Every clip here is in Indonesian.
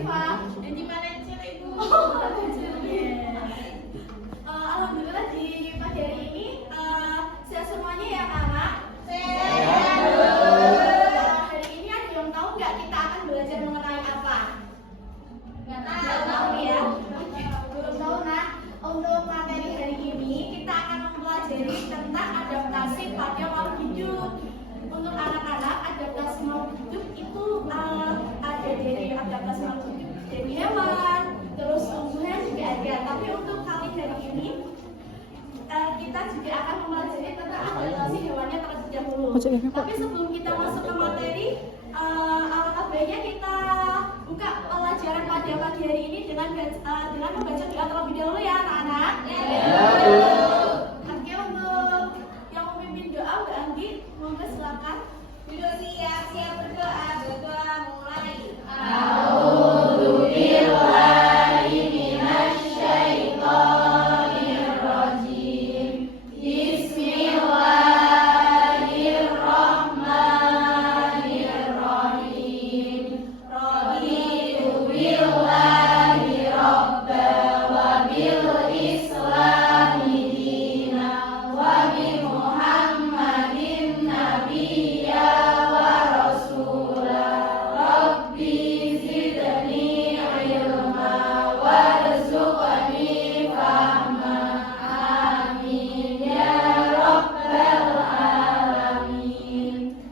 Eva. Dan di mana cewek Ibu? Alhamdulillah di pagi hari ini sehat semuanya ya anak. Hari ini ada yang tahu nggak kita akan belajar mengenai apa? Nggak tahu ya. Belum tahu. Nah, untuk materi hari ini kita akan mempelajari tentang adaptasi pada makhluk hidup. Untuk anak-anak, adaptasi makhluk hidup itu ada dari adaptasi makhluk hidup dari hewan, terus tumbuhan juga ada. Tapi untuk kali hari ini kita juga akan mempelajari tentang adaptasi hewannya terlebih dahulu. Tapi sebelum kita masuk ke materi, alangkah baiknya kita buka pelajaran pada pagi hari ini dengan membaca doa terlebih dahulu ya anak-anak. Oke, untuk yang memimpin doa Mbak Anggi, monggo silakan. Sudah siap berdoa, berdoa mulai.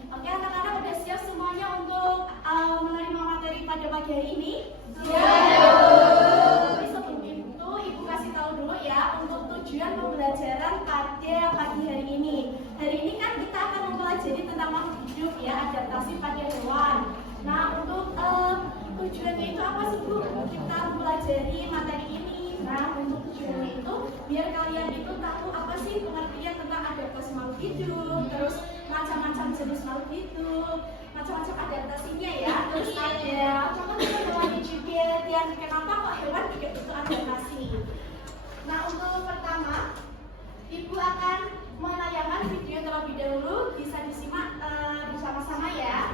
Oke, anak-anak udah siap semuanya untuk menerima materi pada pagi hari ini? Tapi sebelum itu, Ibu kasih tahu dulu ya untuk tujuan pembelajaran pada pagi hari ini. Hari ini kan kita akan mempelajari tentang makhluk hidup ya, adaptasi pada hewan. Nah, untuk tujuannya itu apa sih Bu? Kita mempelajari materi ini. Nah, untuk tujuannya itu biar kalian itu tahu apa sih pengertian tentang adaptasi makhluk hidup, terus macam-macam jenis makhluk hidup, macam-macam adaptasinya ya. Terus ada contohnya hewan juga yang kenapa kok hewan juga butuh adaptasi. Nah, untuk pertama, Ibu akan menayangkan video terlebih dahulu, bisa disimak bersama-sama ya.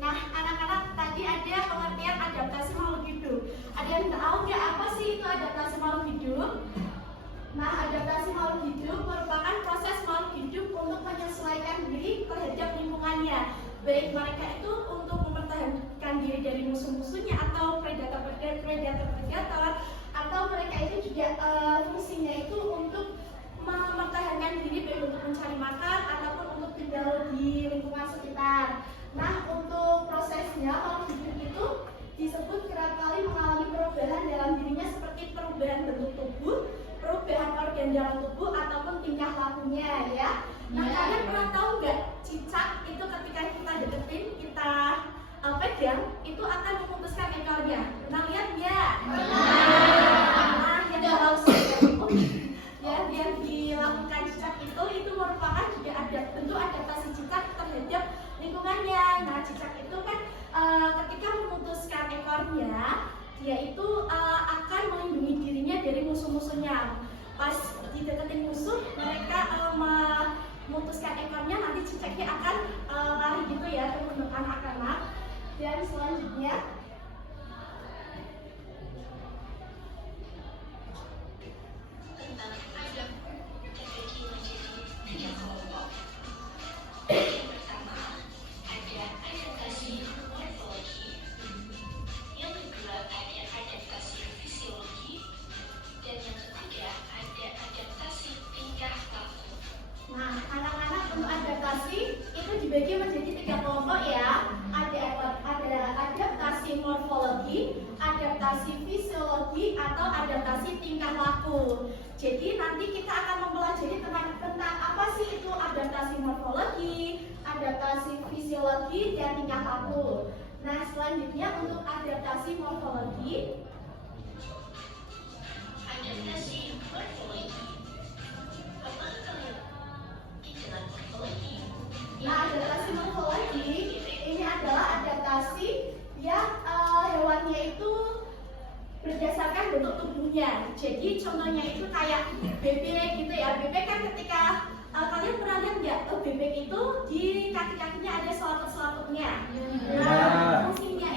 Nah, anak-anak tadi ada pengertian adaptasi makhluk hidup. Ada yang tahu nggak apa sih itu adaptasi makhluk hidup? Nah, adaptasi makhluk hidup merupakan proses makhluk hidup untuk menyesuaikan diri terhadap lingkungannya. Baik mereka itu untuk mempertahankan diri dari musuh-musuhnya atau predator, atau mereka itu juga fungsinya itu untuk mempertahankan diri baik untuk mencari makan ataupun untuk tinggal di lingkungan sekitar. Nah, untuk prosesnya makhluk hidup itu disebut kerap kali mengalami perubahan dalam dirinya seperti perubahan bentuk tubuh, perubahan organ dalam tubuh ataupun tingkah lakunya ya. Nah, kalian pernah tahu nggak cicak itu ketika kita deketin, kita pegang, itu akan memutuskan ekornya. Pernah lihat ya? Nah, yang harus yang dilakukan cicak itu merupakan juga ada bentuk adaptasi cicak terhadap lingkungannya. Nah, cicak itu kan ketika memutuskan ekornya, dia itu akan melindungi dirinya dari musuh-musuhnya. Pas dideketin musuh, mereka memutuskan ekornya, nanti cicaknya akan lari gitu ya, untuk anak-anak. Dan selanjutnya tentang adaptasi tingkah laku. Jadi nanti kita akan mempelajari tentang apa sih itu adaptasi morfologi, adaptasi fisiologi, dan tingkah laku. Nah, selanjutnya untuk adaptasi morfologi. Nah, adaptasi morfologi ini adalah adaptasi yang hewannya itu berdasarkan bentuk tubuhnya. Jadi contohnya itu kayak bebek gitu ya. Bebek kan ketika kalian pernah lihat nggak? Bebek itu di kaki-kakinya ada selaput-selaputnya. Nah, fungsinya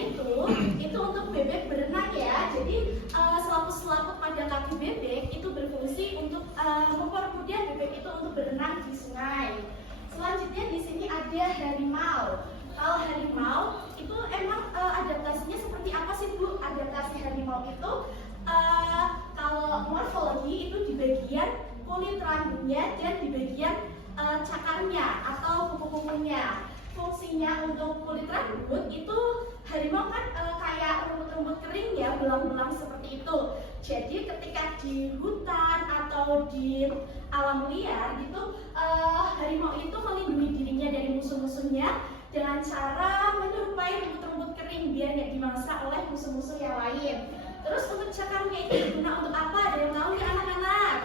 itu untuk bebek berenang ya. Jadi selaput-selaput pada kaki bebek itu berfungsi untuk mempermudah bebek itu untuk berenang di sungai. Selanjutnya di sini ada harimau. Kalau harimau itu emang adaptasinya seperti apa sih Bu? Adaptasi harimau itu kalau morfologi itu di bagian kulit rambutnya dan di bagian cakarnya atau kuku-kukunya. Fungsinya untuk kulit rambut itu harimau kan kayak rumput-rumput kering ya, belang-belang seperti itu. Jadi ketika di hutan atau di alam liar gitu, harimau itu melindungi dirinya dari musuh-musuhnya dengan cara menyerupai rumput-rumput kering biar nggak dimangsa oleh musuh-musuh yang lain. Terus untuk cakarnya itu berguna untuk apa? Ada yang tahu nggak anak-anak?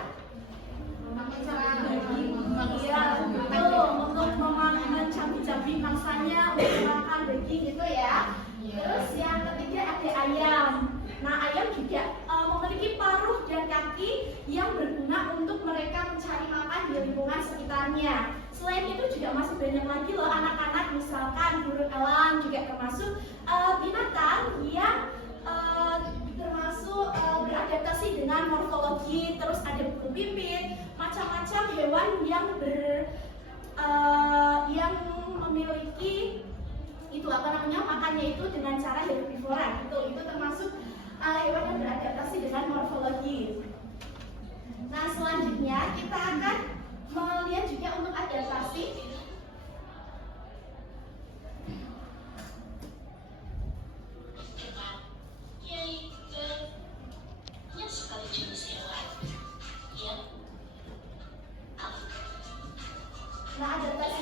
Iya, betul. Untuk mencabik-cabik mangsanya, untuk makan daging gitu ya. Terus yang ketiga ada ayam. Nah, ayam juga memiliki paruh dan kaki yang berguna untuk mereka mencari makan di lingkungan sekitarnya. Selain itu juga masih banyak lagi loh anak-anak, misalkan burung elang juga termasuk binatang yang termasuk beradaptasi dengan morfologi. Terus ada burung pipit, macam-macam hewan yang memiliki itu makannya itu dengan cara herbivora gitu. Itu termasuk hewan yang beradaptasi dengan morfologi. Nah, selanjutnya kita akan melihat juga untuk adaptasi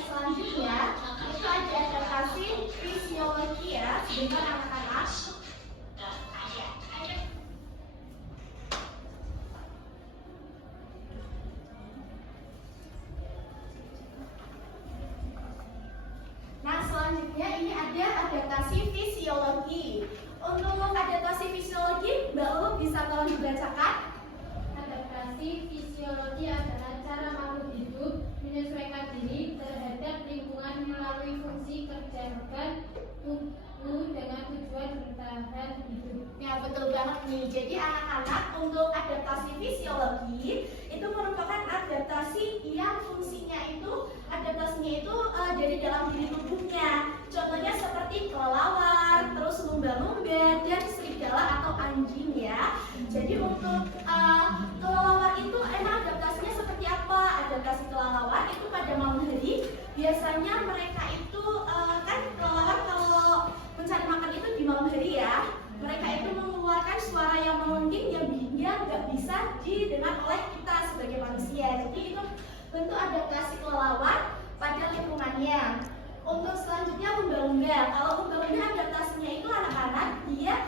selanjutnya itu ada adaptasi fisiologi ya, sebentar anak-anak. Nah, selanjutnya ini ada adaptasi fisiologi. Untuk adaptasi fisiologi, Mbak Ulu bisa tolong dibacakan? Adaptasi fisiologi adalah cara makhluk hidup menyesuaikan diri terhadap lingkungan melalui fungsi kerja organ tubuh dengan tujuan bertahan hidup. Ya, betul banget nih. Jadi anak-anak untuk adaptasi fisiologi itu merupakan adaptasi yang fungsinya itu dari dalam diri tubuhnya. Contohnya seperti kelelawar, terus lumba-lumba, dan serigala atau anjing ya. Jadi untuk kelelawar itu emang adaptasinya seperti apa? Adaptasi kelelawar itu pada malam hari biasanya mereka itu kan kelelawar kalau mencari makan itu di malam hari ya. Mereka itu mengeluarkan suara yang melengking yang nggak bisa didengar oleh kita sebagai manusia. Jadi itu bentuk adaptasi kelelawar pada lingkungannya. Untuk selanjutnya lumba-lumba. Kalau lumba-lumba adaptasinya itu anak-anak dia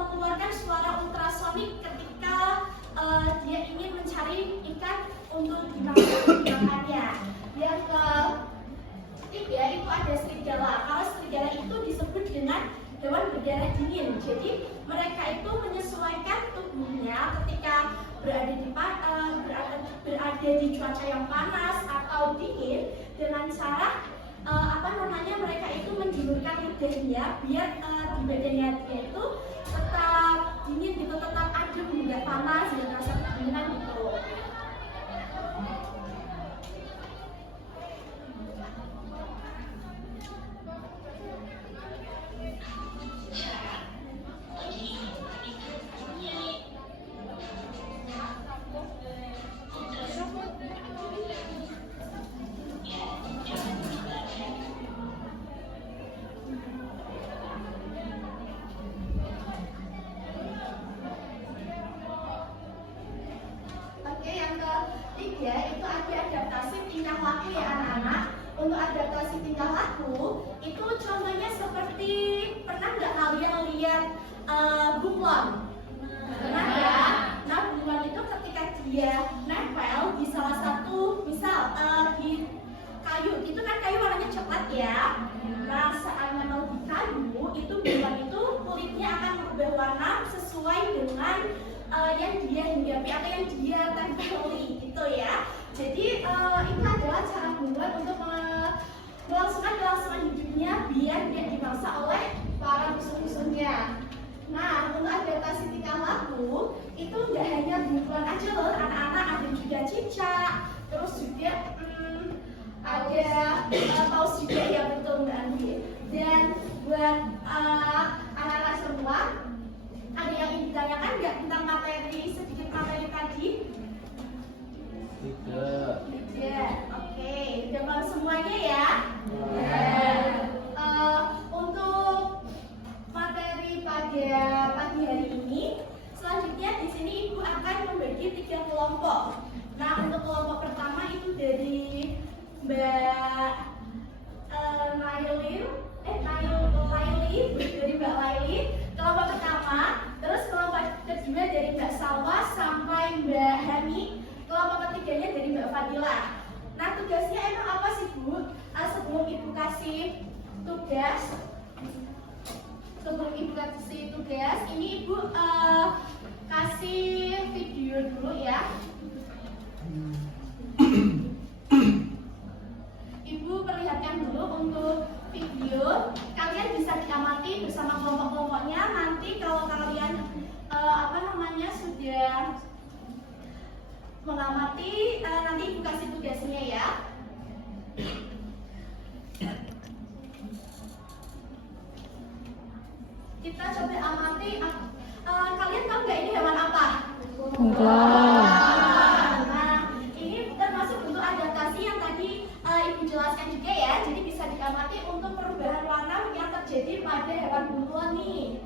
mengeluarkan suara ultrasonik ketika dia ingin mencari ikan untuk dimakannya. Yang ketiga itu ada serigala. Kalau serigala itu disebut dengan hewan berdarah dingin. Jadi mereka itu menyesuaikan tubuhnya ketika berada di cuaca yang panas atau dingin dengan cara mereka itu menjulurkan lidahnya biar di badannya dia itu tetap dingin gitu, tetap adem, tidak panas, tidak terasa kedinginan gitu. selanjutnya itu ada adaptasi tingkah laku ya anak-anak. Untuk adaptasi tingkah laku itu contohnya seperti pernah nggak kalian lihat bunglon? Pernah ya? Nah bunglon itu ketika dia nempel di salah satu misal di kayu, itu kan kayu warnanya coklat ya. Nah saat nempel di kayu itu bunglon itu kulitnya akan berubah warna sesuai dengan yang dia hinggapi atau yang dia tempeli gitu ya. Jadi ini adalah cara bunglon untuk melangsungkan kelangsungan hidupnya biar tidak dimangsa oleh para musuh-musuhnya. Nah untuk adaptasi tingkah laku itu nggak hanya bunglon aja loh anak-anak, ada juga cicak, terus juga ada paus juga ya, betul Mbak Andi. Dan buat anak-anak semua, ada yang ingin ditanyakan nggak tentang sedikit materi tadi? Tidak. Tidak. Oke, udah paham semuanya ya? Untuk materi pada pagi hari ini, selanjutnya di sini Ibu akan membagi 3 kelompok. Nah, untuk kelompok pertama itu dari Mbak Laili, dari Mbak Laili, kelompok pertama. Terus kelompok kedua dari Mbak Salwa sampai Mbak Hani. Kelompok ketiganya dari Mbak Fadila. Nah tugasnya emang apa sih Bu? Sebelum Ibu kasih tugas, ini Ibu kasih video dulu ya. Ibu perlihatkan dulu untuk video. Kalian bisa diamati bersama kelompok-kelompoknya. Nanti kalau kalian sudah mengamati, nanti Ibu kasih tugasnya ya. Kita coba amati. Kalian tahu nggak ini hewan apa? Nah, ini termasuk bentuk adaptasi yang tadi Ibu jelaskan juga ya. Jadi bisa diamati untuk perubahan warna yang terjadi pada hewan bunglon nih.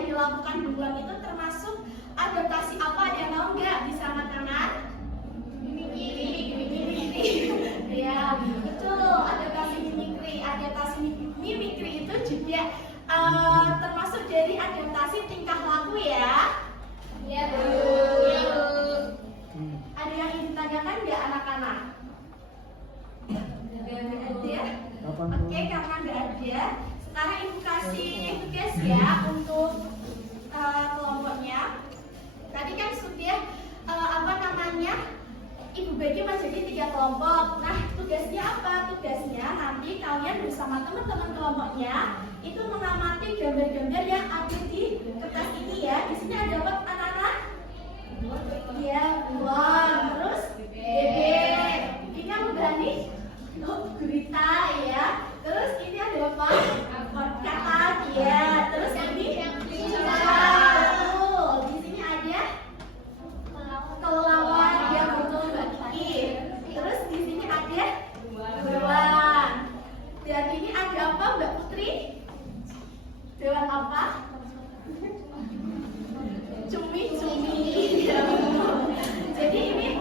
Dilakukan bunglon itu termasuk adaptasi apa? Ada yang tahu nggak? Bisa angkat tangan. Mimikri. Ya, betul. Adaptasi mimikri. Adaptasi mimikri itu juga termasuk dari adaptasi tingkah laku ya. Ya, betul. Ada yang ingin ditanyakan nggak anak-anak? Ada? Oke, karena nggak ada, sekarang Ibu kasih tugas ya untuk kelompoknya. Tadi kan sudah Ibu bagi menjadi 3 kelompok. Nah tugasnya apa? Tugasnya nanti kalian bersama teman-teman kelompoknya itu mengamati gambar-gambar yang ada di kertas ini ya. Di sini ada apa anak-anak? Ya, bunglon, terus bebek. Ini yang berani gurita ya. Terus ini ada apa? Katak ya. Terus ini kelelawar ya, betul Mbak Kiki. Terus di sini ada hewan. Dan ini ada apa Mbak Putri? Hewan apa? Cumi. Jadi ini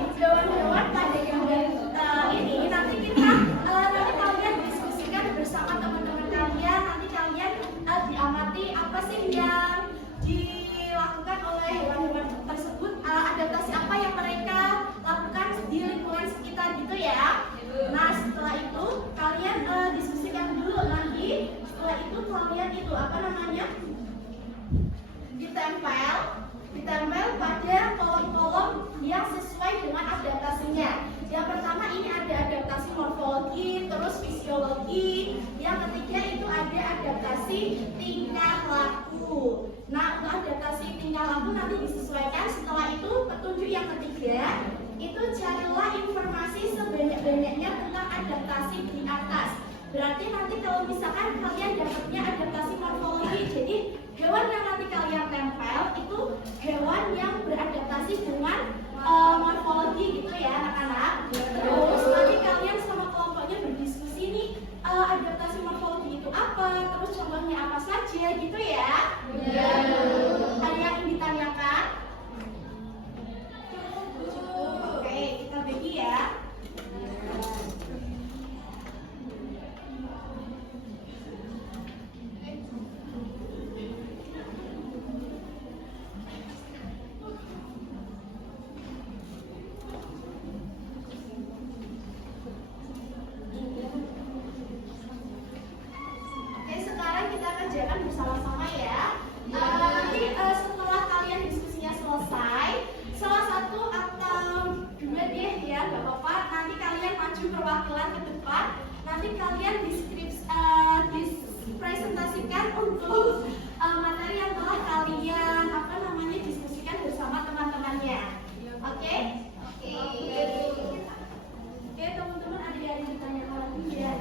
nanti disesuaikan. Setelah itu petunjuk yang ketiga itu carilah informasi sebanyak-banyaknya tentang adaptasi di atas. Berarti nanti kalau misalkan kalian dapatnya adaptasi morfologi, jadi hewan yang nanti kalian tempel itu hewan yang beradaptasi dengan morfologi gitu ya anak-anak. Terus nanti kalian sama kelompoknya berdiskusi nih, adaptasi morfologi itu apa, terus contohnya apa saja gitu ya. Ada yang ingin ditanyakan? Oke, kita bagi ya. Oke, sekarang kita kerjakan bersama-sama ya. Nanti setelah kalian diskusinya selesai, salah satu atau dua deh ya, nggak apa-apa. Nanti kalian maju perwakilan ke depan. Nanti kalian presentasikan untuk materi yang telah kalian diskusikan bersama teman-temannya. Oke? Oke, teman-teman, ada yang ditanyakan lagi ya?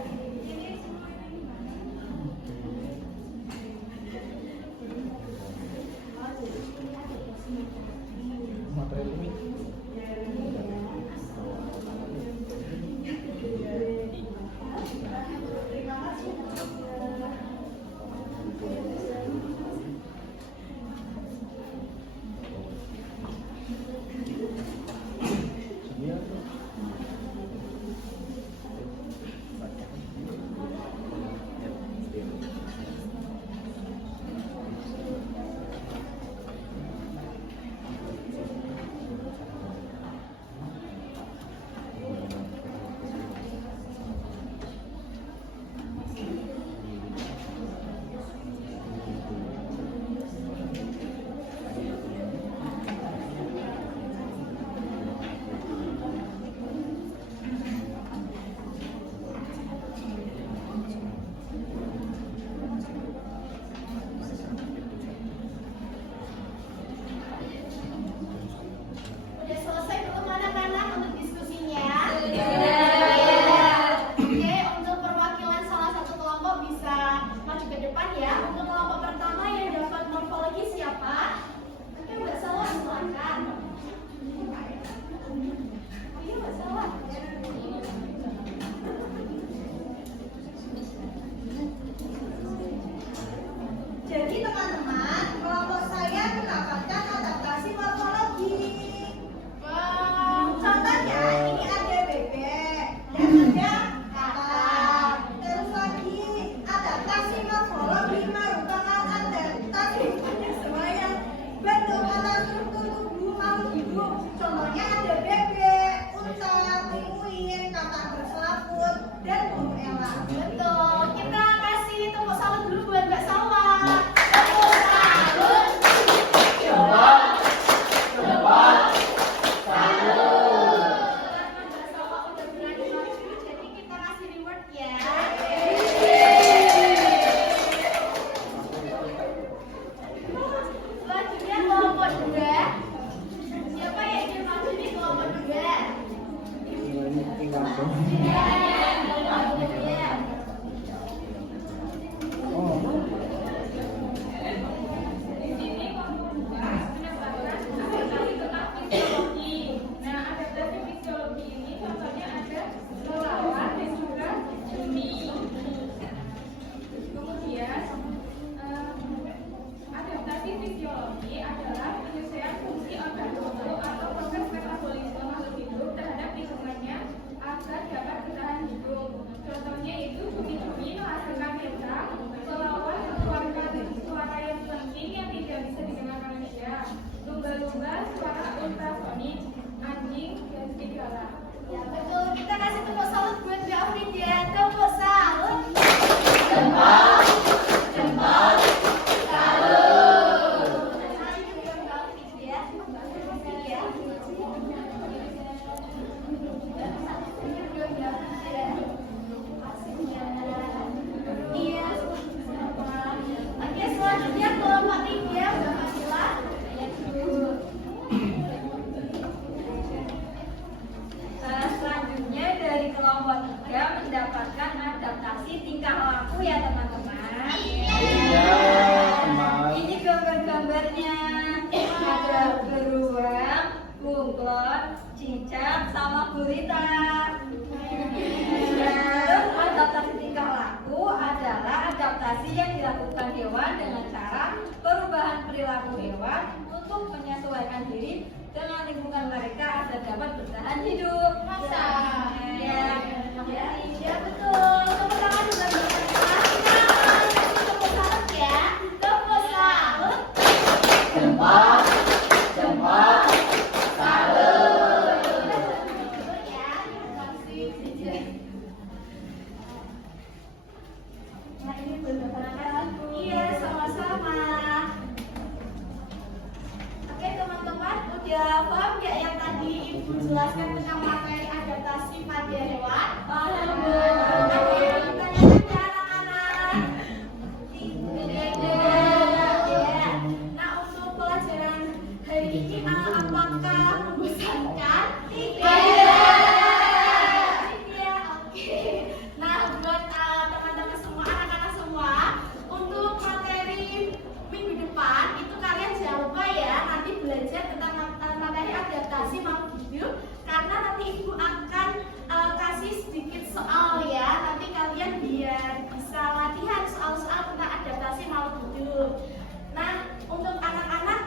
Udah selesai belum anak-anak untuk diskusinya? Oke, untuk perwakilan salah satu kelompok bisa maju ke depan ya. Untuk kelompok pertama yang dapat morfologi siapa? Oke, Mbak Salwa silakan. Iya, Mbak Salwa. Jadi teman-teman, kelompok saya mendapatkan adaptasi morfologi. Contohnya ini ada bebek dan ada kakak. Terus lagi adaptasi morfologi merupakan adaptasi pada semua yang bentuk atau struktur tubuh makhluk hidup. Contohnya ada bebek, unta, penguin, kakak berselaput, dan burung elang. Betul. Kita kasih tepuk salut dulu buat Mbak Salwa. Tepuk salut. Coba. Mbak Salwa udah berani maju, jadi kita kasih reward ya. Selanjutnya kelompok 2. Siapa yang ingin maju di kelompok 2? Nah, adaptasi fisiologi ini contohnya ada kelelawar dan juga cumi. Kemudian adaptasi fisiologi adalah penyesuaian fungsi organ tubuh atau proses metabolisme makhluk hidup terhadap lingkungannya agar dapat bertahan hidup. Contohnya itu cumi-cumi menghasilkan nectar, kelelawar mengeluarkan suara yang penting yang tidak bisa didengar manusia, lumba-lumba suara ultrasonik, anjing dan serigala. Ya betul, kita kasih tepuk salut buat Mbak Afrin ya. Tepuk salut. Iya. Oke, selanjutnya kelompok 3 Mbak Fadila. tingkah laku ya teman-teman. Iya, teman. Ini gambar-gambarnya. Ada beruang, bunglon, cicak, sama gurita. Terus adaptasi tingkah laku adalah adaptasi yang dilakukan hewan dengan cara perubahan perilaku hewan untuk menyesuaikan diri dengan lingkungan mereka agar dapat bertahan hidup. Masa? Ya, ya betul. Tepuk tangan juga Tepuk salut ya. Tepuk salut. Jempol, jempol, salut. Ya, terima kasih. Nah, ini benar-benar iya, sama-sama. Oke, teman-teman, udah paham nggak yang tadi Ibu jelaskan tentang materi adaptasi pada hewan? Paham, Bu. Ada yang ditanyakan ya, anak-anak? Tidak. Ya. Nah, untuk pelajaran hari ini apakah membosankan? Iya, oke. Nah, buat teman-teman semua, anak-anak semua, untuk materi minggu depan itu kalian jangan lupa ya nanti belajar tentang materi adaptasi makhluk hidup, karena nanti Ibu akan kasih sedikit soal ya. Nanti kalian biar bisa latihan soal-soal tentang adaptasi makhluk hidup. Nah, untuk anak-anak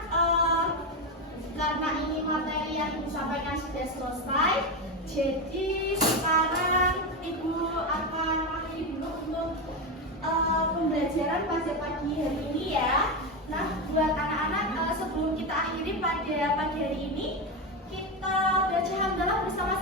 karena ini materi yang Ibu sampaikan sudah selesai, jadi sekarang Ibu akan mengakhiri dulu untuk pembelajaran pada pagi hari ini ya. Nah, buat anak-anak sebelum kita akhiri pada pagi hari ini, kita baca hamdalah bersama